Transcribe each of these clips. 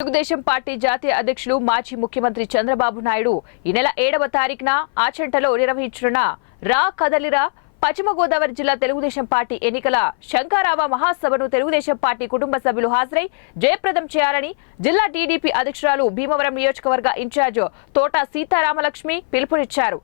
Telugu Desam party జాతీయ అధ్యక్షులు మాజీ ముఖ్యమంత్రి చంద్రబాబు నాయుడు ఈ నెల 7వ తారీఖున ఆచంటలో నిర్వహించనున్న రా కదలిరా పశ్చిమ గోదావరి జిల్లా తెలుగుదేశం పార్టీ ఎన్నికల శంకరావ మహాసభను తెలుగుదేశం పార్టీ కుటుంబ సభ్యులు హాజరై జయప్రదం చేయాలని జిల్లా టీడీపీ అధ్యక్షురాలు భీమవరం నియోజకవర్గ ఇన్ఛార్జ్ తోట సీతారామలక్ష్మి పిలుపునిచ్చారు.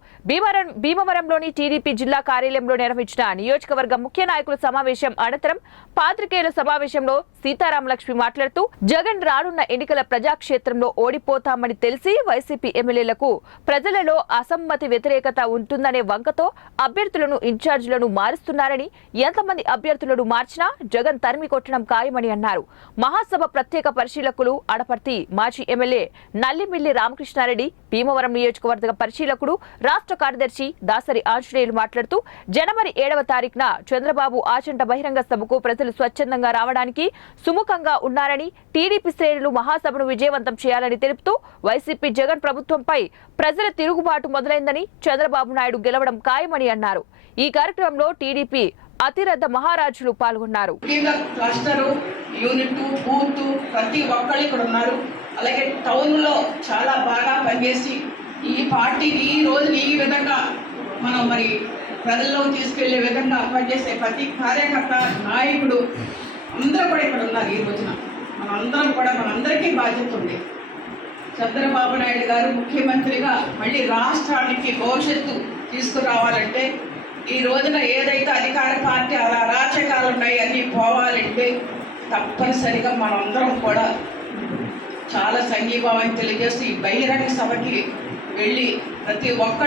భీమవరంలోని టీడీపీ జిల్లా కార్యాలయంలో నిర్వహించిన నియోజకవర్గ ముఖ్య నాయకుల సమావేశం అనంతరం పాత్రికేయుల సమావేశంలో సీతారామలక్ష్మి మాట్లాడుతూ జగన్ రానున్న ఎన్నికల ప్రజాక్షేత్రంలో ఓడిపోతామని తెలిసి వైసీపీ ఎమ్మెల్యేలకు ప్రజలలో అసమ్మతి వ్యతిరేకత ఉంటుందనే వంకతో అభ్యర్థులను ఇన్ఛార్జీలను మారుస్తున్నారని, ఎంతమంది అభ్యర్థులను మార్చినా జగన్ తరిమి కొట్టడం ఖాయమని అన్నారు. మహాసభ ప్రత్యేక పరిశీలకులు అడపర్తి మాజీ ఎమ్మెల్యే నల్లిమిల్లి రామకృష్ణారెడ్డి, భీమవరం నియోజకవర్గ పరిశీలకుడు రాష్ట్ర కార్యదర్శి దాసరి ఆంజనేయులు మాట్లాడుతూ జనవరి 7వ తారీఖున చంద్రబాబు ఆచంట బహిరంగ సభకు ప్రజలు స్వచ్ఛందంగా రావడానికి సుముఖంగా ఉన్నారని, టీడీపీ శ్రేణులు మహాసభను విజయవంతం చేయాలని తెలుపుతూ వైసీపీ జగన్ ప్రభుత్వంపై ప్రజల తిరుగుబాటు మొదలైందని, చంద్రబాబు నాయుడు గెలవడం ఖాయమని అన్నారు. ఈ కార్యక్రమంలో టీడీపీ అతిరథ మహారాజులు పాల్గొన్నారు. ప్రతి ఒక్కళ్ళు ఇక్కడ ఉన్నారు. అలాగే టౌన్ లో చాలా బాగా పనిచేసి ఈ పార్టీని ఈ రోజు ఈ విధంగా మనం మరి ప్రజల్లో తీసుకెళ్లే విధంగా పనిచేసే ప్రతి కార్యకర్త నాయకుడు అందరూ కూడా ఇక్కడ ఉన్నారు. ఈ రోజున మనందరం కూడా మనందరికీ బాధ్యత ఉంది. చంద్రబాబు నాయుడు గారు ముఖ్యమంత్రిగా మళ్ళీ రాష్ట్రానికి భవిష్యత్తు తీసుకురావాలంటే, ఈ రోజున ఏదైతే అధికార పార్టీ అలా అరాచకాలు ఉన్నాయి అన్నీ పోవాలంటే తప్పనిసరిగా మనందరం కూడా చాలా సంఘీభావాన్ని తెలియజేస్తూ ఈ బహిరంగ సభకి వెళ్ళి ప్రతి ఒక్క